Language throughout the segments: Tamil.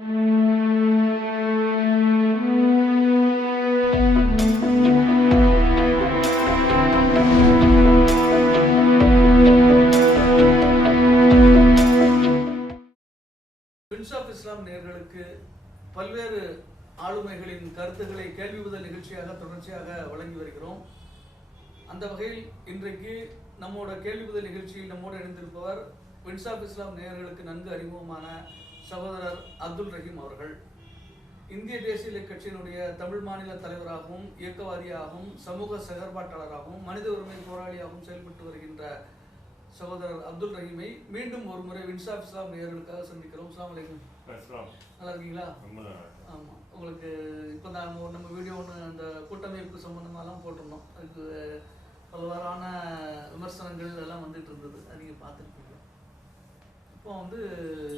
பிரின்ஸ் ஆஃப் இஸ்லாம் நேயர்களுக்கு பல்வேறு ஆளுமைகளின் கருத்துக்களை கேள்வி முதல் நிகழ்ச்சியாக தொடர்ச்சியாக வழங்கி வருகிறோம். அந்த வகையில் இன்றைக்கு நம்மோட கேள்வி முதல் நிகழ்ச்சியில் நம்மோடு இணைந்திருப்பவர் பிரின்ஸ் ஆஃப் இஸ்லாம் நேயர்களுக்கு நன்கு அறிமுகமான சகோதரர் அப்துல் ரஹீம் அவர்கள் இந்திய தேசிய கட்சியினுடைய தமிழ் மாநில தலைவராகவும் இயக்கவாதியாகவும் சமூக செயற்பாட்டாளராகவும் மனித உரிமை போராளியாகவும் செயல்பட்டு வருகின்ற சகோதரர் அப்துல் ரஹீமை மீண்டும் ஒரு முறை வின்சாப் இஸ்லாம் நேயர்களுக்காக சந்திக்கிறோம். அஸ்ஸலாமு அலைக்கும். பேசலாம் நல்லா இருக்கீங்களா. ஆமாம் உங்களுக்கு இப்போ தான் நம்ம வீடியோ ஒன்று அந்த கூட்டமைப்பு சம்மந்தமாலாம் போட்டிருந்தோம். அதுக்கு பல்வேறான விமர்சனங்கள் எல்லாம் வந்துட்டு இருந்தது. அது நீங்கள் பார்த்துருப்பீங்க. இப்போ வந்து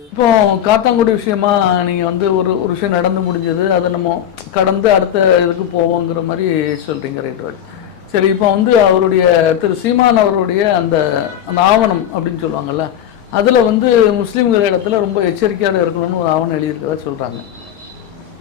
இப்போ காத்தாங்குடி விஷயமா நீங்கள் வந்து ஒரு ஒரு விஷயம் நடந்து முடிஞ்சது அதை நம்ம கடந்து அடுத்த இதுக்கு போவோங்கிற மாதிரி சொல்கிறீங்க ரைட் ரைட் சரி இப்போ வந்து அவருடைய திரு சீமான் அவருடைய அந்த அந்த ஆவணம் அப்படின்னு சொல்லுவாங்கல்ல அதில் வந்து முஸ்லீம்கள் இடத்துல ரொம்ப எச்சரிக்கையாக இருக்கணும்னு ஒரு ஆவணம் எழுதியிருக்கதா சொல்கிறாங்க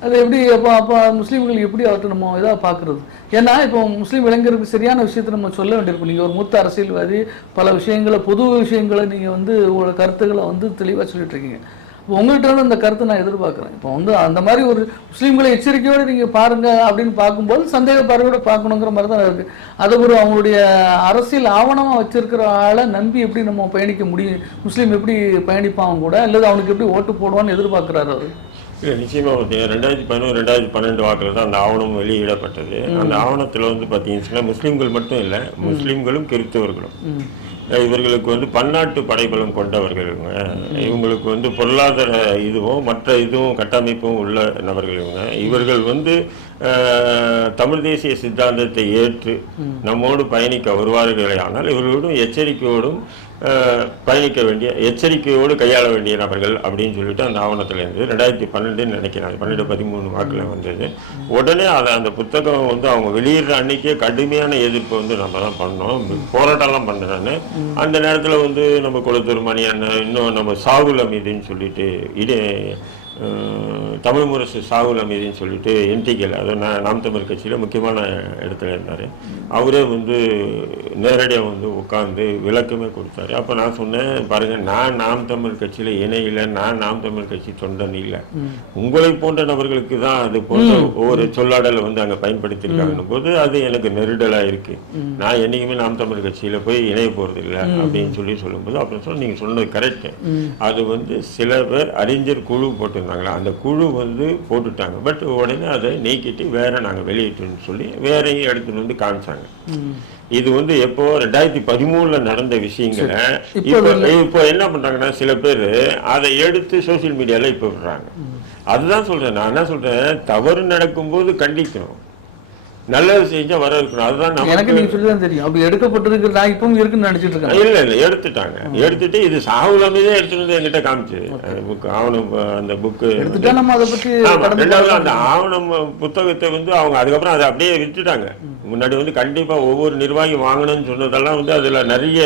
அது எப்படி அப்போ அப்போ முஸ்லீம்கள் எப்படி அவர்கிட்ட நம்ம இதாக பார்க்குறது. ஏன்னா இப்போ முஸ்லீம் இளைஞருக்கு சரியான விஷயத்தை நம்ம சொல்ல வேண்டியிருக்கும். நீங்கள் ஒரு மூத்த அரசியல்வாதி பல விஷயங்களை பொது விஷயங்களை நீங்கள் வந்து உங்களோட கருத்துக்களை வந்து தெளிவாக சொல்லிட்டு இருக்கீங்க இப்போ உங்கள்கிட்ட இருந்து அந்த கருத்தை நான் எதிர்பார்க்குறேன். இப்போ வந்து அந்த மாதிரி ஒரு முஸ்லீம்களை எச்சரிக்கையோடு நீங்கள் பாருங்கள் அப்படின்னு பார்க்கும்போது சந்தேக பார்வையோடு பார்க்கணுங்கிற மாதிரி தான் இருக்குது அதை ஒரு அவங்களுடைய அரசியல் ஆவணமாக வச்சுருக்கிற ஆளை நம்பி எப்படி நம்ம பயணிக்க முடியும்? முஸ்லீம் எப்படி பயணிப்பான் கூட? அல்லது அவனுக்கு எப்படி ஓட்டு போடுவான்னு எதிர்பார்க்குறாரு அவர்? இல்லை நிச்சயமா வந்து ரெண்டாயிரத்தி பதினோரு ரெண்டாயிரத்தி பன்னெண்டு வாக்கில் தான் அந்த ஆவணம் வெளியிடப்பட்டது. அந்த ஆவணத்தில் வந்து பார்த்தீங்கன்னா முஸ்லீம்கள் மட்டும் இல்லை முஸ்லீம்களும் கிறிஸ்தவர்களும். இவர்களுக்கு வந்து பன்னாட்டு படைபலம் கொண்டவர்கள் இவங்க இவங்களுக்கு வந்து பொருளாதார இதுவும் மற்ற இதுவும் கட்டமைப்பும் உள்ள நபர்கள் இவங்க. இவர்கள் வந்து தமிழ் தேசிய சித்தாந்தத்தை ஏற்று நம்மோடு பயணிக்க வருவார்களே. ஆனால் இவர்களோடும் எச்சரிக்கையோடும் பயணிக்க வேண்டிய எச்சரிக்கையோடு கையாள வேண்டிய நபர்கள் அப்படின்னு சொல்லிட்டு அந்த ஆவணத்தில் இருந்தது ரெண்டாயிரத்தி பன்னெண்டுன்னு நினைக்கிறேன் பன்னெண்டு பதிமூணு வாக்கில் வந்தது. உடனே அதை அந்த புத்தகம் வந்து அவங்க வெளியிடுற அன்னைக்கே கடுமையான எதிர்ப்பு வந்து நம்ம தான் பண்ணோம். போராட்டம்லாம் பண்ணேன் அந்த நேரத்தில் வந்து நம்ம குளத்தூர் மணி அண்ணன் இன்னும் நம்ம சாகுல் அமீதுன்னு சொல்லிட்டு இது தமிழ் முரசு சாகுல் அமீதுன்னு சொல்லிட்டு என்டிகேல அதாவது நா- நாம் தமிழ் கட்சியில் முக்கியமான இடத்துல இருந்தார். அவரே வந்து நேரடியாக வந்து உட்காந்து விளக்கமே கொடுத்தாரு. அப்போ நான் சொன்னேன் பாருங்க நான் நாம் தமிழ் கட்சியில் இணையில நான் நாம் தமிழ் கட்சி தொண்டன் இல்லை. உங்களை போன்ற நபர்களுக்கு தான் அது போன்ற ஒவ்வொரு சொல்லாடலை வந்து அங்கே பயன்படுத்தியிருக்காங்க. போது அது எனக்கு நெருடலாக இருக்கு. நான் என்னைக்குமே நாம் தமிழ் கட்சியில் போய் இணைய போகிறது இல்லை அப்படின்னு சொல்லி சொல்லும்போது அப்புறம் சொன்ன நீங்கள் சொன்னது கரெக்டு அது வந்து சில பேர் அறிஞர் குழு போட்டிருந்தாங்களா அந்த குழு வந்து போட்டுட்டாங்க. பட் உடனே அதை நீக்கிட்டு வேற நாங்கள் வெளியிட்டோம்னு சொல்லி வேறையும் எடுத்துட்டு வந்து காமிச்சாங்க. இது வந்து எப்போ ரெண்டாயிரத்தி பதிமூணுல நடந்த விஷயங்களை இப்போ இப்போ என்ன பண்றாங்கன்னா சில பேர் அதை எடுத்து சோஷியல் மீடியால இப்போ விடுறாங்க. அதுதான் சொல்றேன். நான் என்ன சொல்றேன்? தவறு நடக்கும்போது கண்டிக்கணும். நல்லது செஞ்சா வர இருக்கணும். அதுதான் எனக்கு நீங்க சொல்லி தான் தெரியும். அப்படி எடுக்கப்பட்டிருக்கு நான் இப்பவும் இருக்குன்னு நினைச்சிட்டு இருக்கேன். இல்ல இல்ல எடுத்துட்டாங்க. எடுத்துட்டு இது சாகுல் அமீதே எடுத்துட்டு வந்து என்கிட்ட காமிச்சு. புக் ஆவணம் அந்த புக்கு எடுத்துட்டா நம்ம அதை பத்தி ரெண்டாவது அந்த ஆவணம் புத்தகத்தை வந்து அவங்க அதுக்கப்புறம் அதை அப்படியே விட்டுட்டாங்க. முன்னாடி வந்து கண்டிப்பா ஒவ்வொரு நிர்வாகி வாங்கணும்னு சொன்னதெல்லாம் வந்து அதுல நிறைய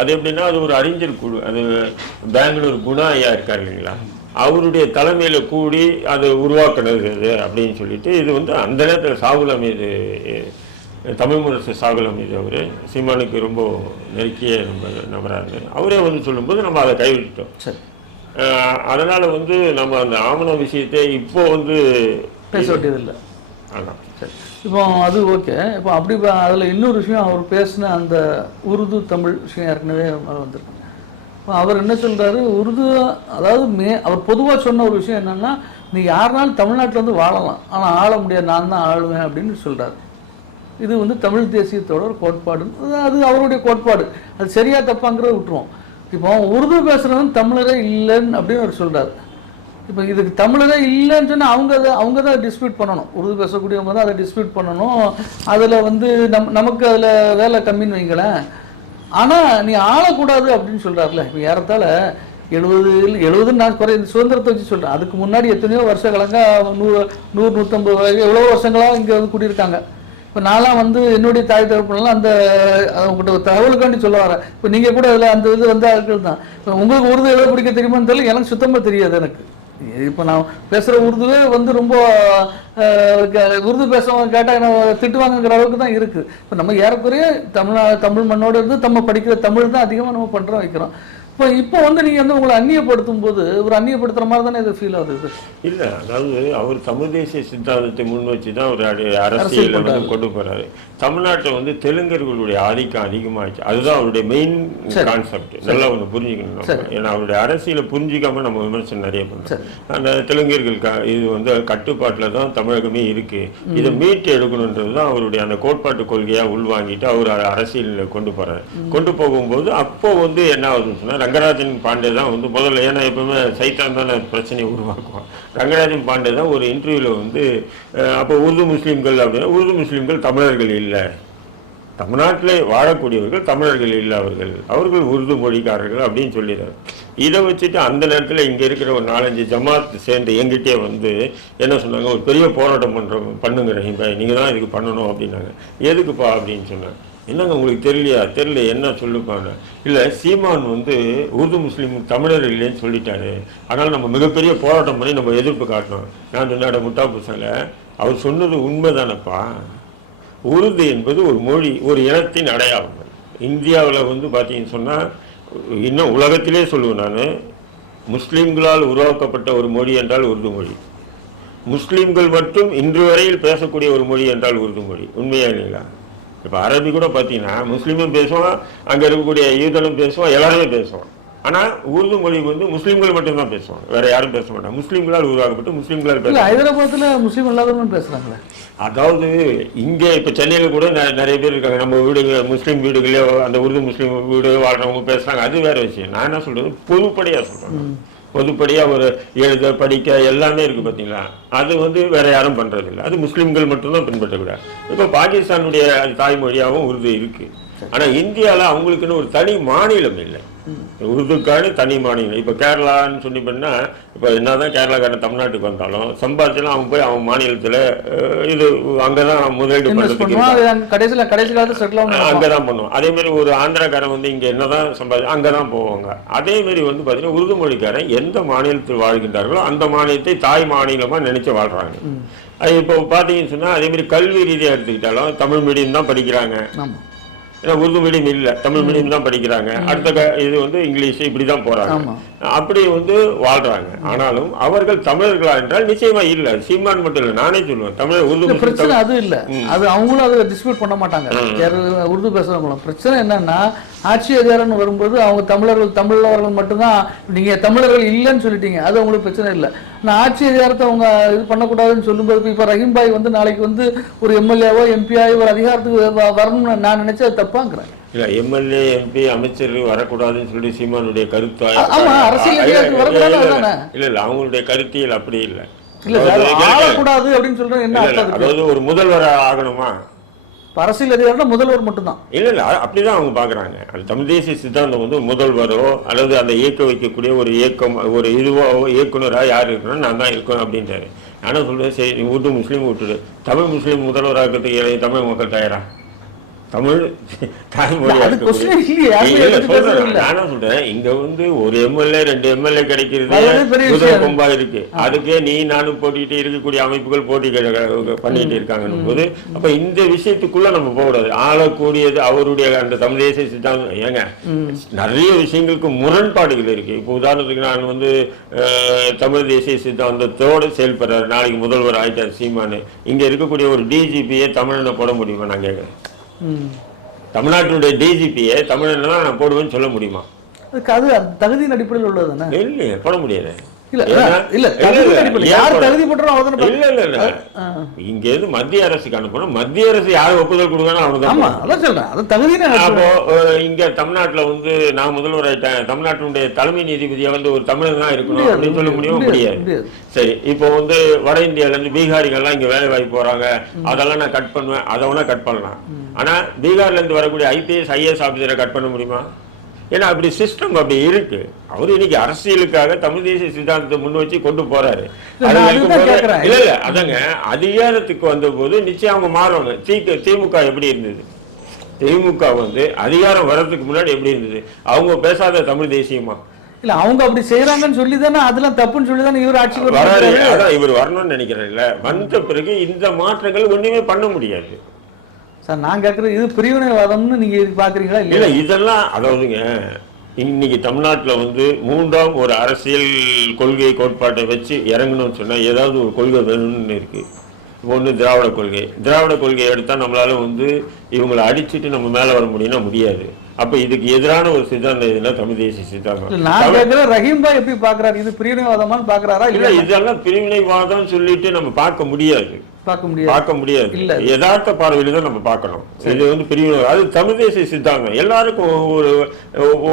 அது எப்படின்னா அது ஒரு அறிஞர் குழு. அது பெங்களூர் குணா ஐயா இருக்காரு இல்லைங்களா? அவருடைய தலைமையில கூடி அது உருவாக்குனது அப்படின்னு சொல்லிட்டு இது வந்து அந்த நேரத்தில் சாகுல் அமீது தமிழ் முரசு சாகுல் அமீது அவர் சீமானுக்கு ரொம்ப நெருக்கிய ரொம்ப நபராக இருந்தார். அவரே வந்து சொல்லும்போது நம்ம அதை கைவிட்டுட்டோம். சரி. அதனால வந்து நம்ம அந்த ஆவண விஷயத்தை இப்போ வந்து பேச வேண்டியதில்லை அதான். சரி. இப்போ அது ஓகே. இப்போ அப்படி அதுல இன்னொரு விஷயம் அவர் பேசின அந்த உருது தமிழ் விஷயம் ஏற்கனவே வந்திருக்கு. அவர் என்ன சொல்கிறாரு உருது அதாவது மே அவர் பொதுவாக சொன்ன ஒரு விஷயம் என்னென்னா நீ யாருனாலும் தமிழ்நாட்டில் வந்து வாழலாம். ஆனால் ஆள முடியாது. நான் தான் ஆளுவேன் அப்படின்னு சொல்கிறாரு இது வந்து தமிழ் தேசியத்தோட ஒரு கோட்பாடு. அது- அவருடைய கோட்பாடு. அது சரியாக தப்பாங்கிறத விட்டுருவோம். இப்போ உருது பேசுகிறவன் தமிழரே இல்லைன்னு அப்படின்னு அவர் சொல்கிறார் இப்போ இதுக்கு தமிழரே இல்லைன்னு சொன்னால் அவங்க அதை அவங்க தான் டிஸ்பியூட் பண்ணணும். உருது பேசக்கூடியவங்க தான் அதை டிஸ்பியூட் பண்ணணும். அதில் வந்து நம் நமக்கு அதில் வேலை கம்மின்னு வைங்களேன். ஆனால் நீ ஆளக்கூடாது அப்படின்னு சொல்கிறாருல இப்போ ஏறத்தால் எழுபது எழுபது நான் குறை இந்த சுதந்திரத்தை வச்சு சொல்கிறேன் அதுக்கு முன்னாடி எத்தனையோ வருஷ கலங்கா நூறு நூறு நூற்றம்பது வரை எவ்வளோ வருஷங்களாக இங்கே வந்து கூட்டியிருக்காங்க இப்போ நான்லாம் வந்து என்னுடைய தாய் தகப்பனெல்லாம் அந்த அஹ், உங்கள்கிட்ட ஒரு தகவலுக்காண்டி சொல்ல வரேன். இப்போ நீங்கள் கூட அதில் அந்த இது வந்து ஆட்கள் தான். இப்போ உங்களுக்கு உருது எழுத பிடிக்க தெரியுமான்னு தெரியல எனக்கு சுத்தமாக தெரியாது எனக்கு. இப்போ நான் பேசுகிற உருதுவே வந்து ரொம்ப உருது பேசுறவங்க கேட்டால் திட்டுவாங்கங்கிற அளவுக்கு தான் இருக்குது இப்போ நம்ம ஏறக்குறைய தமிழ்நா தமிழ் மண்ணோட இருந்து நம்ம படிக்கிற தமிழ் தான் அதிகமாக நம்ம பண்ணுறோம் வைக்கிறோம். இப்போ இப்போ வந்து நீங்கள் வந்து உங்களை அந்நியப்படுத்தும் போது ஒரு அந்நியப்படுத்துகிற மாதிரி தானே இது ஃபீல் ஆகுது இல்ல அதாவது அவர் தமிழ் தேசிய சித்தாந்தத்தை முன் வச்சு தான் அடி- அரசியலை வந்து. கொண்டு போறாரு. தமிழ்நாட்டை வந்து தெலுங்கர்களுடைய ஆதிக்கம் அதிகமாச்சு அதுதான் அவருடைய மெயின் கான்செப்ட் நல்லா ஒன்று புரிஞ்சுக்கணும். ஏன்னா அவருடைய அரசியலை புரிஞ்சிக்காம நம்ம விமர்சனம் நிறைய பண்றோம் அந்த தெலுங்கர்கள் இது வந்து கட்டுப்பாட்டில் தான் தமிழகமே இருக்கு. இதை மீட்டு எடுக்கணுன்றது தான் அவருடைய அந்த கோட்பாட்டு கொள்கையா உள்வாங்கிட்டு அவர் அரசியலில் கொண்டு போறாரு. கொண்டு போகும்போது அப்போ வந்து என்ன ஆகுதுன்னு சொன்னா ரங்கராஜன் பாண்டே தான் வந்து முதல்ல ஏன்னா எப்பவுமே சைத்தான் தானே பிரச்சனையை உருவாக்குவான். ரங்கராஜன் பாண்டே தான் ஒரு இன்டர்வியூவில் வந்து அப்போ உருது முஸ்லீம்கள் அப்படின்னா உருது முஸ்லீம்கள் தமிழர்கள் இல்லை. தமிழ்நாட்டிலே வாழக்கூடியவர்கள் தமிழர்கள் இல்லை அவர்கள். அவர்கள் உருது மொழிக்காரர்கள் அப்படின்னு சொல்லிடுறாரு. இதை வச்சுட்டு அந்த நேரத்தில் இங்கே இருக்கிற ஒரு நாலஞ்சு ஜமாத் சேர்ந்து எங்கிட்டே வந்து என்ன சொன்னாங்க ஒரு பெரிய போராட்டம் பண்ணுற பண்ணுங்க ரஹீம் நீங்கள் தான் இதுக்கு பண்ணணும் அப்படின்னாங்க. எதுக்குப்பா அப்படின்னு சொன்னாங்க. என்னங்க உங்களுக்கு தெரியலையா? தெரியல என்ன சொல்லுப்பாங்க? இல்லை சீமான் வந்து உருது முஸ்லீம் தமிழர் இல்லைன்னு சொல்லிட்டாரு. அதனால் நம்ம மிகப்பெரிய போராட்டம் பண்ணி நம்ம எதிர்ப்பு காட்டணும். நான் என்னோட முட்டா புசல அவர் சொன்னது உண்மைதானப்பா? உருது என்பது ஒரு மொழி ஒரு இனத்தின் அடையாளம். இந்தியாவில் வந்து பார்த்தீங்கன்னு சொன்னால் இன்னும் உலகத்திலே சொல்லுவேன் நான் முஸ்லீம்களால் உருவாக்கப்பட்ட ஒரு மொழி என்றால் உருது மொழி. முஸ்லீம்கள் மட்டும் இன்று வரையில் பேசக்கூடிய ஒரு மொழி என்றால் உருது மொழி. உண்மையா இல்லைங்களா? இப்போ அரபி கூட பார்த்தீங்கன்னா முஸ்லீமும் பேசுவான் அங்கே இருக்கக்கூடிய யூதனும் பேசுவான் எல்லாருமே பேசுவான். ஆனால் உருது மொழி வந்து முஸ்லீம்கள் மட்டும்தான் பேசுவாங்க. வேற யாரும் பேச மாட்டாங்க. முஸ்லீம்களால் உருவாக்கப்பட்டு முஸ்லீம்களால் பேச ஹைதராபாத்தில் முஸ்லீம் இல்லாதவங்களும் பேசுகிறாங்களே அதாவது இங்கே இப்போ சென்னையில் கூட நிறைய பேர் இருக்காங்க. நம்ம வீடு முஸ்லீம் வீடுகளே அந்த உருது முஸ்லீம் வீடு வாழ்றவங்க பேசுறாங்க. அது வேற விஷயம். நான் என்ன சொல்றது? பொதுப்படையாக சொல்றேன். பொதுப்படியா ஒரு எழுத படிக்க எல்லாமே இருக்கு பார்த்தீங்களா? அது வந்து வேற யாரும் பண்றதில்லை. அது முஸ்லீம்கள் மட்டும்தான் பின்பற்றக்கூடாது. இப்போ பாகிஸ்தானுடைய தாய்மொழியாகவும் உருது இருக்கு. ஆனா இந்தியால அவங்களுக்குன்னு ஒரு தனி மாநிலம் இல்லை. உருதுக்கான தனி மாநிலம். இப்போ கேரளான்னு சொல்லி பண்ணா இப்போ என்னதான் கேரளாக்காரன் தமிழ்நாட்டுக்கு வந்தாலும் சம்பாதிச்சாலும் அவன் போய் அவன் மாநிலத்துல இது அங்கதான் முதலீடு இன்வெஸ்ட் பண்றதுக்கு பண்ணுவோம் அது அங்க கடைசியில் கடைசி காலத்தில் செட்டில் ஆகணும் அங்கதான் பண்ணுவோம் அதே மாதிரி ஒரு ஆந்திராக்காரன் வந்து இங்க என்னதான் சம்பாதி அங்கதான் போவாங்க. அதே மாதிரி வந்து பாத்தீங்கன்னா உருது மொழிக்காரன் எந்த மாநிலத்தில் வாழ்கின்றார்களோ அந்த மாநிலத்தை தாய் மாநிலமா நினைச்சு வாழ்றாங்க. அது இப்போ பாத்தீங்கன்னு சொன்னா அதே மாதிரி கல்வி ரீதியா எடுத்துக்கிட்டாலும் தமிழ் மீடியம் தான் படிக்கிறாங்க. உருது மீடியம் இல்ல தமிழ் மீடியம் தான் படிக்கிறாங்க. அடுத்த இது வந்து இங்கிலீஷ் இப்படி தான் போறாங்க. ஆமா. அப்படி வந்து வாழ்றாங்க. ஆனாலும் அவர்கள் தமிழர்களா என்றால் நிச்சயமா இல்ல. சீமான் மட்டும் இல்ல நானே சொல்லுவேன். தமிழ் உருது பிரச்சனை அது இல்ல. அது அவங்களும் அதை டிஸ்பியூட் பண்ண மாட்டாங்க. உருது பேசுறவங்களும் பிரச்சனை என்னன்னா ஆட்சி அதிகாரம்னு வரும்போது அவங்க தமிழர்கள் தமிழர்கள் மட்டும்தான் நீங்க தமிழர்கள் இல்லைன்னு சொல்லிட்டீங்க. அது அவங்களுக்கு பிரச்சனை இல்லை. நான் ஆட்சி அதிகாரத்தை அவங்க இது பண்ணக்கூடாதுன்னு சொல்லும்போது இப்போ ரஹீம் பாய் வந்து நாளைக்கு வந்து ஒரு எம்எல்ஏவோ எம்பியாவோ ஒரு அதிகாரத்துக்கு வரணும்னு நான் நினைச்சா அது தப்பாங்கிறேன். இல்ல எம்எல்ஏ எம்பி அமைச்சர் வரக்கூடாதுன்னு சொல்லி சீமானுடைய கருத்து இல்ல, இல்ல, அவங்களுடைய கருத்தியல் அப்படி இல்ல. அதாவது ஒரு முதல்வர் ஆகணுமா? அரசியல் அதிகாரம்னா முதல்வர் மட்டும்தான். இல்ல இல்ல அப்படிதான் அவங்க பாக்குறாங்க. அந்த தமிழ் தேசிய சித்தாந்தம் வந்து முதல்வரோ அல்லது அந்த இயக்க வைக்கக்கூடிய ஒரு இயக்கம் ஒரு இதுவோ இயக்குனரா யார் இருக்கணும் நான் தான் இருக்கணும் அப்படின்றாரு நானும் சொல்றேன் சரி நீ விட்டு முஸ்லீம் விட்டுடு தமிழ் முஸ்லீம் முதல்வராகிறதுக்கு ஏன் தமிழ் மக்கள் தயாரா? தமிழ். நானும் சொல்றேன் இங்க வந்து ஒரு எம்எல்ஏ ரெண்டு எம்எல்ஏ கிடைக்கிறது. கொம்பா இருக்கு. அதுக்கே நீ நானும் போட்டிட்டு இருக்கக்கூடிய அமைப்புகள் போட்டி பண்ணிட்டு இருக்காங்கன்னும் போது அப்ப இந்த விஷயத்துக்குள்ள நம்ம போகக்கூடாது. ஆளக்கூடியது அவருடைய அந்த தமிழ் தேசிய சித்தாந்தம். ஏங்க நிறைய விஷயங்களுக்கு முரண்பாடுகள் இருக்கு. இப்போ உதாரணத்துக்கு நான் வந்து தமிழ் தேசிய சித்தாந்தத்தோடு செயல்படுறாரு. நாளைக்கு முதல்வர் ஆயிட்டார் சீமானு. இங்க இருக்கக்கூடிய ஒரு டிஜிபியை தமிழனை போட முடியுமா? நான் கேட்கறேன். தமிழ்நாட்டினுடைய டிஜிபியை தான் நான் போடுவேன்னு சொல்ல முடியுமா? அதுக்கு அது தகுதியின் அடிப்படையில் உள்ளது தானே? இல்லையே போட முடியாது. இல்ல இல்ல யார் தகுதி பண்றோம் இல்ல இல்ல இல்ல. இங்க இருந்து மத்திய அரசுக்கு அனுப்பணும். மத்திய அரசு யார் ஒப்புதல் கொடுக்கணும் அவங்க ஆமா தான் அதான் சொல்றேன். அது தகுதின்னு அப்போ இங்க தமிழ்நாட்டுல வந்து நான் முதல்வர் ஆயிட்டேன் தமிழ்நாட்டினுடைய தலைமை நீதிபதியா வந்து ஒரு தமிழன் தான் இருக்கணும் அப்படின்னு சொல்ல முடியுமா? முடியாது. சரி இப்போ வந்து வட இந்தியால இருந்து பீகாரிகள்லாம் இங்க வேலை வாய்ப்பு போறாங்க. அதெல்லாம் நான் கட் பண்ணுவேன். அதை வேணா கட் பண்ணலாம். ஆனா பீகார்ல இருந்து வரக்கூடிய ஐபிஎஸ் ஐஏஎஸ் ஆபீசரை கட் பண்ண முடியுமா? ஏன்னா அப்படி சிஸ்டம் அப்படி இருக்கு. அவர் இன்னைக்கு அரசியலுக்காக தமிழ் தேசிய சித்தாந்தத்தை முன் வச்சு கொண்டு போறாரு. இல்ல. இல்ல இல்ல அதாங்க. அதிகாரத்துக்கு வந்தபோது நிச்சயம் அவங்க தி- திமுக எப்படி இருந்தது? திமுக வந்து அதிகாரம் வர்றதுக்கு முன்னாடி எப்படி இருந்தது? அவங்க பேசாத தமிழ் தேசியமா? இல்ல அவங்க அப்படி செய்யறாங்கன்னு சொல்லி தானே அதெல்லாம் தப்புன்னு சொல்லி தானே இவர் ஆட்சிக்கு வராரு. அதான் இவர் வரணும்னு நினைக்கிறேன்ல வந்த பிறகு இந்த மாற்றங்கள் ஒண்ணுமே பண்ண முடியாது. சார் நான் கேட்கறது இது பிரிவினைவாதம்னு நீங்க இது பாக்குறீங்களா இல்ல இதெல்லாம் அதாவதுங்க இன்னைக்கு தமிழ்நாட்டுல வந்து மூன்றாம் ஒரு அரசியல் கொள்கை கோட்பாட்டை வச்சு இறங்கணும்னு சொன்னா ஏதாவது ஒரு கொள்கை வேணும்னு இருக்கு. ஒன்று திராவிட கொள்கை. திராவிட கொள்கையை எடுத்தா நம்மளால வந்து இவங்களை அடிச்சிட்டு நம்ம மேல வர முடியும்னா முடியாது. அப்ப இதுக்கு எதிரான ஒரு சித்தாந்தம் எதுனா தமிழ் தேசிய சித்தாந்தம். நான் கேட்கறேன் எப்படி பாக்குறாரு? இது பிரிவினைவாதமான்னு பாக்குறாரா இல்ல இல்ல இதெல்லாம் பிரிவினைவாதம் சொல்லிட்டு நம்ம பார்க்க முடியாது. பார்க்க முடியாது. பார்க்க முடியாது. இல்ல. யதார்த்த பார்வையில தான் நம்ம பார்க்கணும். இது வந்து பிரிவு. அது தமிழ் தேசிய சித்தாந்தம். எல்லாருக்கும் ஒவ்வொரு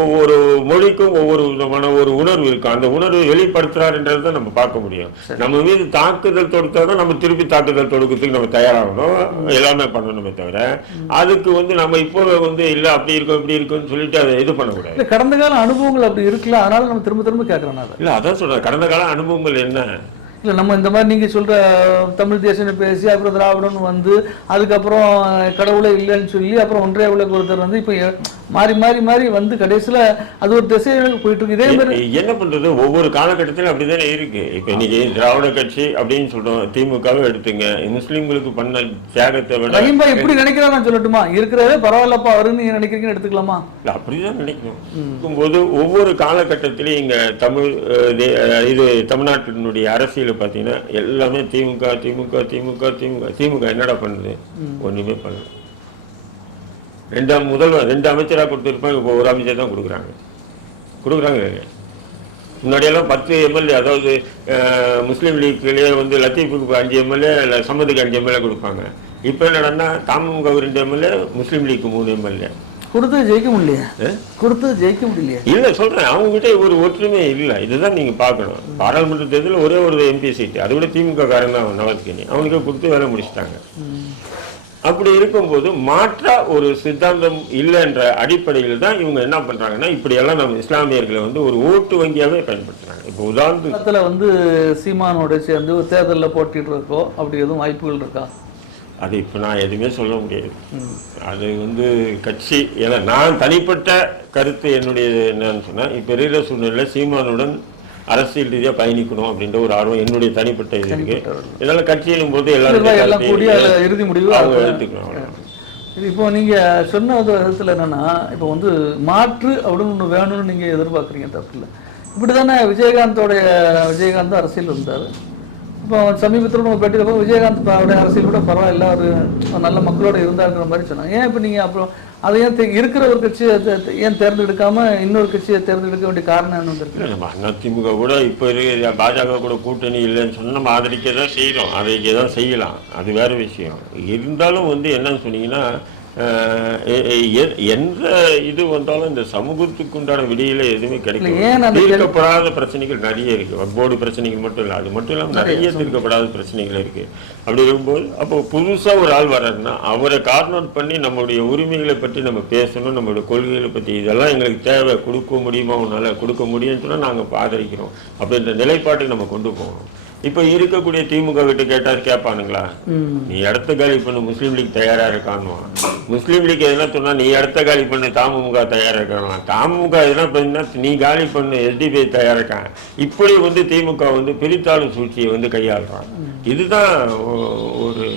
ஒவ்வொரு மொழிக்கும் ஒவ்வொரு விதமான ஒரு உணர்வு இருக்கும் அந்த உணர்வு வெளிப்படுத்துறாருன்றதை தான் நம்ம பார்க்க முடியும். நம்ம மீது தாக்குதல் தொடுத்தாதான் நம்ம திருப்பி தாக்குதல் தொடுக்கிறதுக்கு நம்ம தயாராகணும். எல்லாமே பண்ணணுமே தவிர அதுக்கு வந்து நம்ம இப்போ வந்து இல்ல அப்படி இருக்கும் இப்படி இருக்கும்னு சொல்லிட்டு அதை இது பண்ணக்கூடாது கடந்த கால அனுபவங்கள் அப்படி இருக்கலாம் அதனால நம்ம திரும்ப திரும்ப கேட்கறோம். இல்ல அதான் சொல்றேன். கடந்த கால அனுபவங்கள் என்ன? இல்ல நம்ம இந்த மாதிரி நீங்க சொல்ற தமிழ் தேசம்னு பேசி அப்புறம் திராவிடம்னு வந்து அதுக்கப்புறம் கடவுளே இல்லைன்னு சொல்லி அப்புறம் ஒன்றிய உலக ஒருத்தர் வந்து இப்ப மாறி மாறி மாறி வந்து கடைசியில அது ஒரு திசைகளுக்கு போயிட்டு இருக்கு இதே மாதிரி என்ன பண்றது? ஒவ்வொரு காலகட்டத்திலும் அப்படிதானே இருக்கு. இப்ப இன்னைக்கு திராவிட கட்சி அப்படின்னு சொல்றோம் திமுகவை எடுத்துங்க முஸ்லிம்களுக்கு பண்ண தியாகத்தை விட ரஹீம் பாய் எப்படி நினைக்கிறா நான் சொல்லட்டுமா? இருக்கிறதே பரவாயில்லப்பா அவருன்னு நீங்க நினைக்கிறீங்கன்னு எடுத்துக்கலாமா? இல்ல, அப்படிதான் நினைக்கணும். இருக்கும்போது ஒவ்வொரு காலகட்டத்திலையும் இங்க தமிழ் இது தமிழ்நாட்டினுடைய அரசியல் பாத்தீங்கன்னா எல்லாமே திமுக திமுக திமுக திமுக திமுக என்னடா பண்ணுது? ஒண்ணுமே பண்ணல. ரெண்டாம் முதல்வர் ரெண்டு அமைச்சரா கொடுத்துருப்பாங்க இப்போ ஒரு அமைச்சர் தான் கொடுக்குறாங்க. கொடுக்குறாங்க? முன்னாடியெல்லாம் பத்து எம்எல்ஏ அதாவது முஸ்லீம் லீக்லயே வந்து லத்தீஃபுக்கு அஞ்சு எம்எல்ஏ இல்லை சம்மதுக்கு அஞ்சு எம்எல்ஏ கொடுப்பாங்க. இப்போ என்னடா தமுக ரெண்டு எம்எல்ஏ முஸ்லீம் லீக் மூணு எம்எல்ஏ. கொடுத்து ஜெயிக்க முடியலையா. கொடுத்து ஜெயிக்க முடியலையா. இல்ல சொல்றேன். அவங்க கிட்ட ஒரு ஒற்றுமை இல்ல. இதுதான் நீங்க பார்க்கணும். பாராளுமன்ற தேர்தலில் ஒரே ஒரு எம்பி சீட்டு அது கூட திமுக காரன் தான் நவத்கனி அவனுக்கு கொடுத்து வேலை முடிச்சிட்டாங்க. அப்படி இருக்கும்போது மாற்றா ஒரு சித்தாந்தம் இல்லைன்ற அடிப்படையில் தான் இவங்க என்ன பண்றாங்கன்னா இப்படியெல்லாம் நம்ம இஸ்லாமியர்களை வந்து ஒரு ஓட்டு வங்கியாவே பயன்படுத்துறாங்க. இப்போ உதாரணத்துக்கு இடத்துல வந்து சீமானோட சேர்ந்து தேர்தலில் போட்டிட்டு இருக்கோ அப்படி எதுவும் வாய்ப்புகள் இருக்கா? அது இப்போ நான் எதுவுமே சொல்ல முடியாது. அது வந்து கட்சி ஏன்னா நான் தனிப்பட்ட கருத்து என்னுடைய என்னன்னு சொன்னா இப்போ இருக்கிற சூழ்நிலையில் சீமானுடன் அரசியல் ரீதியா பயணிக்கணும் அப்படின்ற ஒரு ஆர்வம் என்னுடைய தனிப்பட்ட இது இருக்கு. இதெல்லாம் கட்சியிலும் போது எல்லாரும் இறுதி முடிவு அவங்க எடுத்துக்கணும். இப்போ நீங்க சொன்ன ஒரு விதத்துல என்னன்னா இப்போ வந்து மாற்று அப்படின்னு ஒண்ணு வேணும்னு நீங்க எதிர்பார்க்குறீங்க தப்பு இல்லை. இப்படி தானே விஜயகாந்தோடைய விஜயகாந்த் அரசியல் வந்தார். இப்போ சமீபத்தில் நம்ம பேட்டியில் போய் விஜயகாந்த் அவருடைய அரசியல் கூட பரவாயில்ல. அவர் நல்ல மக்களோட இருந்தாருங்கிற மாதிரி சொன்னாங்க. ஏன் இப்போ நீங்கள் அப்புறம் அதை ஏன் இருக்கிற ஒரு கட்சியை ஏன் தேர்ந்தெடுக்காம இன்னொரு கட்சியை தேர்ந்தெடுக்க வேண்டிய காரணம் என்ன வந்திருக்கு? நம்ம அதிமுக கூட இப்போ இருக்கிற பாஜக கூட கூட்டணி இல்லைன்னு சொன்னால் நம்ம ஆதரிக்க தான் செய்கிறோம் ஆதரிக்க தான் செய்யலாம். அது வேற விஷயம். இருந்தாலும் வந்து என்னன்னு சொன்னீங்கன்னா எந்த இது வந்தாலும் இந்த சமூகத்துக்கு உண்டான விடியில எதுவுமே கிடைக்கும் தீர்க்கப்படாத பிரச்சனைகள் நிறைய இருக்கு. வக்போர்டு பிரச்சனைகள் மட்டும் இல்லை. அது மட்டும் இல்லாமல் நிறைய தீர்க்கப்படாத பிரச்சனைகள் இருக்கு. அப்படி இருக்கும்போது அப்போ புதுசா ஒரு ஆள் வர்றாருன்னா அவரை கார்னர் பண்ணி நம்மளுடைய உரிமைகளை பற்றி நம்ம பேசணும் நம்மளுடைய கொள்கைகளை பற்றி. இதெல்லாம் எங்களுக்கு தேவை. கொடுக்க முடியுமா? உன்னால கொடுக்க முடியும்னு சொன்னா நாங்க ஆதரிக்கிறோம். அப்படின்ற நிலைப்பாட்டுக்கு நம்ம கொண்டு போகணும். இப்போ இருக்கக்கூடிய திமுக கிட்ட கேட்டா கேட்பானுங்களா. நீ இடத்த காலி பண்ணு முஸ்லீம் லீக் தயாரா இருக்கான்னுவான் முஸ்லீம் லீக் எதுனா சொன்னா நீ இடத்த காலி பண்ணு தமுக தயாரா இருக்கான் தமுக எதுனா பண்ணா நீ காலி பண்ணு எஸ்டிபி தயாரா இருக்கான் இப்படி வந்து திமுக வந்து பிரித்தாளும் சூழ்ச்சியை வந்து கையாளுறான் இதுதான் ஒரு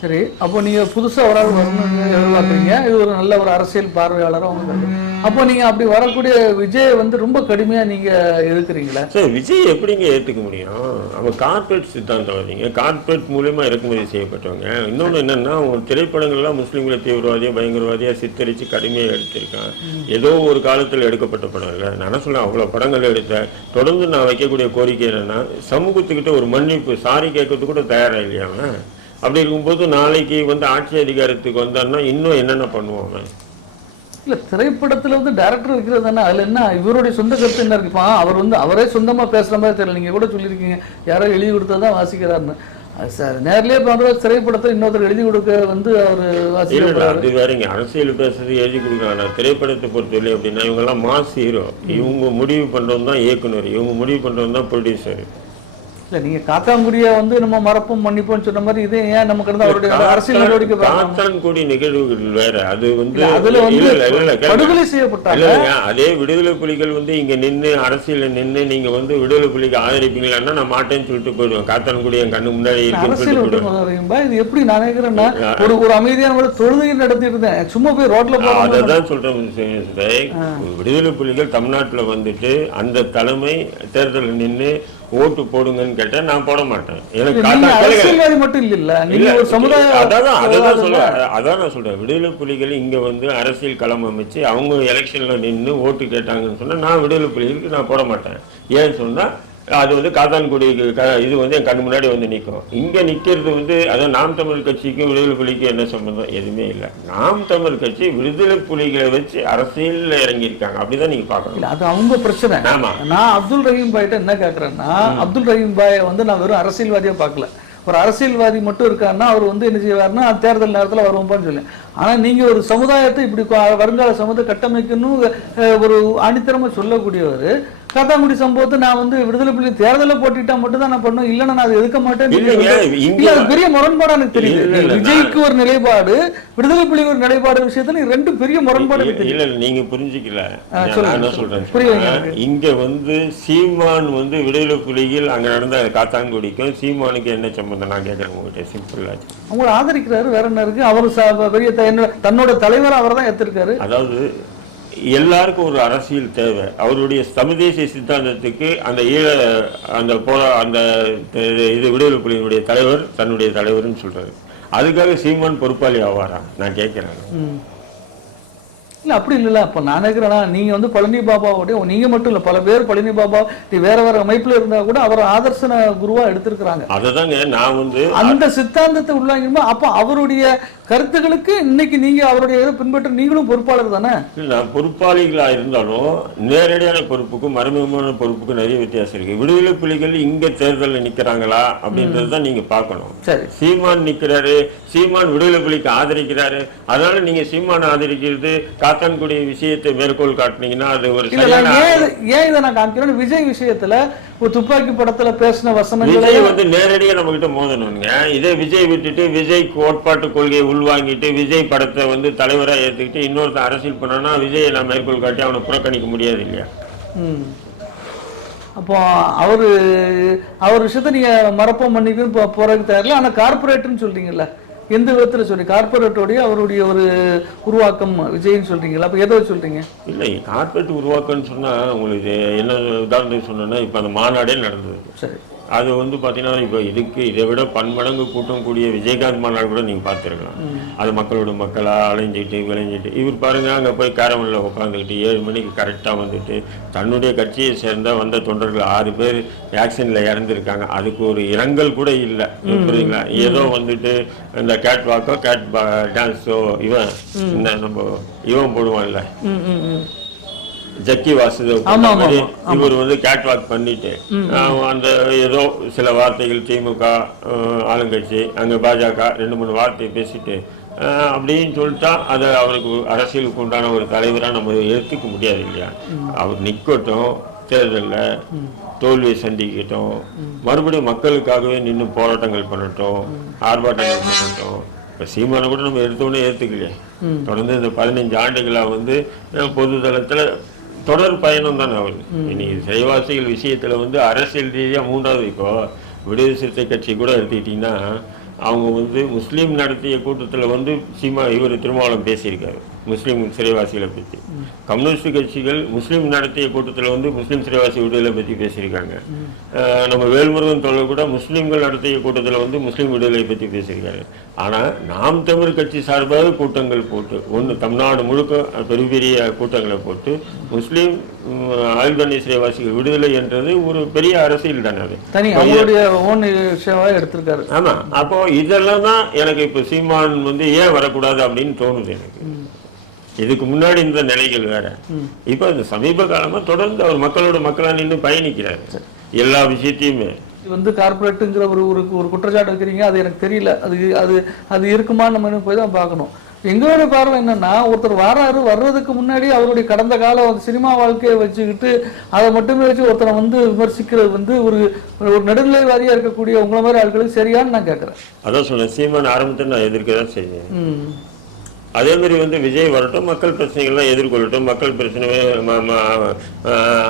சரி அப்போ நீங்க புதுசா ஒரு ஆள் வரணும்னு எதிர்பார்க்குறீங்க. இது ஒரு நல்ல ஒரு அரசியல் பார்வையாளராக உங்களுக்கு அப்போ நீங்க அப்படி வரக்கூடிய விஜய் வந்து ரொம்ப கடுமையா நீங்க எதிர்க்கிறீங்களா? சார் விஜய் எப்படிங்க ஏத்துக்க முடியும்? அவங்க கார்பரேட் சித்தாந்தவாதிங்க கார்பரேட் மூலயமா இறக்குமதி செய்யப்பட்டவங்க. இன்னொன்று என்னன்னா அவங்க திரைப்படங்கள்லாம் முஸ்லீம்களை தீவிரவாதியா பயங்கரவாதியா சித்தரிச்சு கடுமையாக எடுத்திருக்கான் ஏதோ ஒரு காலத்தில் எடுக்கப்பட்ட படம் இல்லை. நான் சொல்ல அவ்வளோ படங்கள் எடுத்தேன் தொடர்ந்து நான் வைக்கக்கூடிய கோரிக்கை என்னன்னா சமூகத்துக்கிட்ட ஒரு மன்னிப்பு சாரி கேட்கறதுக்கு கூட தயாரா இல்லையா அவன்? அப்படி இருக்கும்போது நாளைக்கு வந்து ஆட்சி அதிகாரத்துக்கு வந்தான்னா இன்னும் என்னென்ன பண்ணுவான் அவன்? இல்ல திரைப்படத்துல வந்து டேரக்டர் வைக்கிறது தானே. அதுல என்ன இவருடைய சொந்த கருத்து என்ன இருக்குப்பா அவர் வந்து அவரே சொந்தமா பேசுற மாதிரி தெரியல. நீங்க கூட சொல்லியிருக்கீங்க யாரோ எழுதி கொடுத்தா தான் வாசிக்கிறாருன்னு சார் நேர்லயே பண்ற திரைப்படத்தை இன்னொருத்தர் எழுதி கொடுக்க வந்து அவர் அது வேறங்க அரசியல் பேசுறது எழுதி கொடுக்குறாங்க திரைப்படத்தை பொறுத்தவரை அப்படின்னா இவங்கெல்லாம் மாஸ் ஹீரோ இவங்க முடிவு பண்றவங்க தான் இயக்குனர். இவங்க முடிவு பண்றவங்க தான் ப்ரொடியூசர் இல்ல நீங்க காத்தாங்குடிய வந்து நம்ம மறப்போம் மன்னிப்போம் சொன்ன மாதிரி இது ஏன் நமக்கு இருந்து அவருடைய அரசியல் நடவடிக்கை? காத்தான்குடி நிகழ்வுகள் வேற. அது வந்து அதுல வந்து. படுகொலை செய்யப்பட்டாங்க. அதே விடுதலை புலிகள் வந்து இங்க நின்னு அரசியல்ல நின்னு நீங்க வந்து விடுதலை புலிக்கு ஆதரிப்பீங்களான்னா நான் மாட்டேன்னு சொல்லிட்டு போயிடுவேன். காத்தான்குடி என் கண்ணு முன்னாடி அரசியல் விட்டு இது எப்படி நான் நினைக்கிறேன்னா ஒரு ஒரு அமைதியான முறை தொழுகை நடத்திட்டு இருந்தேன். சும்மா போய் ரோட்ல போறாங்க அததான் சொல்றேன். விடுதலை புலிகள் தமிழ்நாட்டுல வந்துட்டு அந்த தலைமை தேர்தலில் நின்னு ஓட்டு போடுங்கன்னு கேட்டா நான் போட மாட்டேன். எனக்கு மட்டும் இல்ல அதான் அதான் சொல்றேன். அதான் நான் சொல்றேன். விடுதலை புலிகள் இங்க வந்து அரசியல் களம் அமைச்சு அவங்க எலெக்ஷன்ல நின்னு ஓட்டு கேட்டாங்கன்னு சொன்னா நான் விடுதலை புலிகளுக்கு நான் போட மாட்டேன். ஏன்னு சொன்னா அது வந்து காத்தான்குடிக்கு க- இது வந்து என் கண்ணு முன்னாடி வந்து நிற்கும் இங்க நிக்கிறது வந்து அதான் நாம் தமிழ் கட்சிக்கும் விடுதலை புலிக்கும் என்ன சம்பந்தம்? எதுவுமே இல்லை. நாம் தமிழ் கட்சி விடுதலை புலிகளை வச்சு அரசியல்ல இறங்கியிருக்காங்க. அப்படிதான் நீங்க பார்க்கணும். இல்ல அது அவங்க பிரச்சனை. ஆமா. நான் அப்துல் ரஹீம் பாய்ட்ட என்ன கேக்குறேன்னா அப்துல் ரஹீம் பாய் வந்து நான் வெறும் அரசியல்வாதியா பார்க்கல. ஒரு அரசியல்வாதி மட்டும் இருக்காருன்னா அவர் வந்து என்ன செய்வாருன்னா அந்த தேர்தல் நேரத்துல வருவான்னு சொல்லி. ஆனா நீங்க ஒரு சமுதாயத்தை இப்படி வருங்கால சமூகத்தை கட்டமைக்கணும் ஒரு ஆணித்தரமா சொல்லக்கூடியவர் காத்தாங்குடி சம்பவத்தை நான் வந்து விடுதலை புலி தேர்தல போட்டிட்டா மட்டும் தான் நான் பண்ணுவேன். இல்லைன்னா நான் அதை எதுக்க மாட்டேன் இல்ல அது பெரிய முரண்பாடு எனக்கு தெரியுது. இல்ல, இல்ல, விஜய்க்கு ஒரு நிலைப்பாடு விடுதலை புலி ஒரு நிலைப்பாடு விஷயத்துல ரெண்டு பெரிய முரண்பாடு இல்ல இல்ல நீங்க புரிஞ்சுக்கல. என்ன. சொல்றேன் எனக்கு. இங்க வந்து சீமான் வந்து விடுதலை புலிகள் அங்க நடந்த காத்தாங்குடிக்கும் சீமானுக்கு என்ன சம்பந்தம்? நான் கேட்கறேன் உங்ககிட்ட சிம்பிள் அவங்களை ஆதரிக்கிறாரு வேற என்ன இருக்கு? அவர் பெரிய தன்னோட தலைவர் அவர் தான் ஏத்திருக்காரு. அதாவது எல்லாருக்கும் ஒரு அரசியல் தேவை. அவருடைய தமிழ்தேசிய சித்தாந்தத்துக்கு அந்த ஈழ அந்த போரா அந்த இது விடுதலை புலிகளுடைய தலைவர் தன்னுடைய தலைவர்னு சொல்றாரு. அதுக்காக சீமான் பொறுப்பாளி ஆவாரா? நான் கேட்கிறேன். இல்ல அப்படி இல்லைல்ல. அப்ப நான் நினைக்கிறேன்னா நீங்க வந்து பழனி பாபாவோட நீங்க மட்டும் இல்ல பல பேர் பழனி பாபா நீ வேற வேற அமைப்புல இருந்தா கூட அவர் ஆதர்சன குருவா எடுத்திருக்கிறாங்க. அததாங்க நான் வந்து அந்த சித்தாந்தத்தை உள்ளாங்கிருந்தா அப்ப அவருடைய கருத்துக்களுக்கு இன்னைக்கு நீங்க அவருடைய இதை பின்பற்ற நீங்களும் பொறுப்பாளர் தானே? இல்ல, நான் பொறுப்பாளிகளா இருந்தாலும் நேரடியான பொறுப்புக்கும் மறைமுகமான பொறுப்புக்கும் நிறைய வித்தியாசம் இருக்கு. விடுதலை புலிகள் இங்க தேர்தலில் நிக்கிறாங்களா அப்படின்றது தான் நீங்க பார்க்கணும். சரி. சீமான் நிக்கிறாரு சீமான் விடுதலை புலிக்கு ஆதரிக்கிறாரு. அதனால நீங்க சீமான் ஆதரிக்கிறது காத்தான்குடி விஷயத்தை மேற்கோள் காட்டுனீங்கன்னா அது ஒரு ஏன் இது- நான் காமிக்கிறேன் விஜய் விஷயத்துல ஒரு துப்பாக்கி படத்துல பேசின வசனங்களை விஜய் வந்து நேரடியா நம்ம கிட்ட மோதணுங்க. இதே விஜய் விட்டுட்டு விஜய் கோட்பாட்டு கொள்கையை உள்வாங்கிட்டு விஜய் படத்தை வந்து தலைவரா ஏத்துக்கிட்டு இன்னொருத்தன் அரசியல் பண்ணனா விஜயை நான் மேற்கோள் காட்டி அவனை புறக்கணிக்க முடியாது இல்லையா. அப்போ அவரு அவர் விஷயத்த நீங்க மறப்போம் மன்னிக்கும் போ- போறதுக்கு தயாரில்ல. ஆனா கார்பரேட்னு சொல்றீங்கல்ல. எந்த விதத்துல சொல்லி கார்பரேட்டோடைய அவருடைய ஒரு உருவாக்கம் விஜய்னு சொல்றீங்கல்ல அப்ப எதை சொல்றீங்க? இல்லை கார்பரேட் உருவாக்கம்னு சொன்னா உங்களுக்கு என்ன உதாரணத்துக்கு சொன்னேன்னா இப்போ அந்த மாநாடே நடந்தது. சரி. அது வந்து பார்த்தீங்கன்னா இப்போ இதுக்கு இதை விட பன்மடங்கு கூட்டம் கூடிய விஜயகாந்த் மாநாடு கூட நீங்கள் பார்த்துருக்கலாம். அது மக்களோட மக்களாக அலைஞ்சிட்டு விளைஞ்சிட்டு. இவர் பாருங்க அங்கே போய் கேரமலில் உட்காந்துக்கிட்டு ஏழு மணிக்கு கரெக்டாக வந்துட்டு தன்னுடைய கட்சியை சேர்ந்த வந்த தொண்டர்கள் ஆறு பேர் ஆக்சிடென்ட்ல இறந்துருக்காங்க. அதுக்கு ஒரு இரங்கல் கூட இல்லை. புரியுங்களா ஏதோ வந்துட்டு இந்த கேட் வாக்கோ கேட் டான்ஸோ இவன் இந்த நம்ம இவன் போடுவான்ல. ஜக்கி வாசுதேவ். இவர் வந்து கேட் வாக் பண்ணிட்டு அந்த ஏதோ சில வார்த்தைகள் திமுக ஆளுங்கட்சி அங்க பாஜக ரெண்டு மூணு வார்த்தையை பேசிட்டு அப்படின்னு சொல்லிட்டா அதை அவருக்கு அரசியலுக்கு உண்டான ஒரு தலைவரா நம்ம ஏற்றுக்க முடியாது இல்லையா? அவர் நிக்கட்டும் தேர்தல்ல தோல்வியை சந்திக்கட்டும் மறுபடியும் மக்களுக்காகவே நின்று போராட்டங்கள் பண்ணட்டும் ஆர்ப்பாட்டங்கள் பண்ணட்டும் இப்போ சீமானை கூட நம்ம எடுத்தோடனே ஏற்றுக்கலையே தொடர்ந்து இந்த பதினஞ்சு ஆண்டுகளா வந்து பொது தளத்துல தொடர் பயணம் தானே அவர் இன்னைக்கு சிறைவாசிகள் விஷயத்துல வந்து அரசியல் ரீதியா மூன்றாவது இப்போ விடுதலை சிறுத்தை கட்சி கூட எடுத்துக்கிட்டீங்கன்னா அவங்க வந்து முஸ்லீம் நடத்திய கூட்டத்துல வந்து சீமா இவர் திருமாவளம் பேசியிருக்காரு. முஸ்லீம் சிறைவாசிகளை பற்றி கம்யூனிஸ்ட் கட்சிகள் முஸ்லீம் நடத்திய கூட்டத்துல வந்து முஸ்லீம் சிறைவாசி விடுதலை பற்றி பேசியிருக்காங்க. நம்ம வேல்முருகன் தோழர் கூட முஸ்லீம்கள் நடத்திய கூட்டத்துல வந்து முஸ்லீம் விடுதலை பற்றி பேசியிருக்காரு. ஆனா நாம் தமிழ் கட்சி சார்பாக கூட்டங்கள் போட்டு ஒன்று தமிழ்நாடு முழுக்க பெரிய பெரிய கூட்டங்களை போட்டு முஸ்லீம் ஆயுதபாணி சிறைவாசிகள் விடுதலை என்றது ஒரு பெரிய அரசியல் தானே அது. எடுத்திருக்காரு. ஆமா. அப்போ இதெல்லாம் தான் எனக்கு இப்போ சீமான் வந்து ஏன் வரக்கூடாது அப்படின்னு தோணுது எனக்கு. இதுக்கு முன்னாடி இந்த நிலைகள் வேற. இப்போ இந்த சமீப காலமா தொடர்ந்து அவர் மக்களோட மக்களா நின்று பயணிக்கிறாரு. எல்லா விஷயத்தையுமே. இது வந்து கார்பரேட்டுங்கிற ஒரு ஒரு ஒரு குற்றச்சாட்டு வைக்கிறீங்க அது எனக்கு தெரியல. அது அது அது இருக்குமா நம்ம போய் தான் பார்க்கணும். எங்களோட பார்வை என்னன்னா ஒருத்தர் வராரு வர்றதுக்கு முன்னாடி அவருடைய கடந்த கால சினிமா வாழ்க்கையை வச்சுக்கிட்டு அதை மட்டுமே வச்சு ஒருத்தரை வந்து விமர்சிக்கிறது வந்து ஒரு ஒரு நடுநிலைவாதியா இருக்கக்கூடிய உங்களை மாதிரி ஆட்களுக்கு சரியான்னு நான் கேட்குறேன். அதான் சொன்னேன் சீமான் ஆரம்பத்தில் நான் எதிர்க்க தான் செய்வேன் அதே மாதிரி வந்து விஜய் வரட்டும் மக்கள் பிரச்சனைகள்லாம் எதிர்கொள்ளட்டும் மக்கள் பிரச்சனை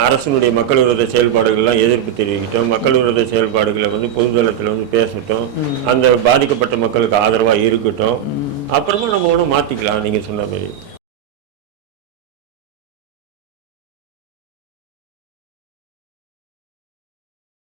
அரசினுடைய மக்கள் விரோத செயல்பாடுகள்லாம் எதிர்ப்பு தெரிவிக்கட்டும் மக்கள் விரோத செயல்பாடுகளை வந்து பொதுதளத்தில் வந்து பேசட்டும் அந்த பாதிக்கப்பட்ட மக்களுக்கு ஆதரவா இருக்கட்டும். அப்புறமா நம்ம ஒன்றும் மாத்திக்கலாம் நீங்க சொன்ன மாதிரி.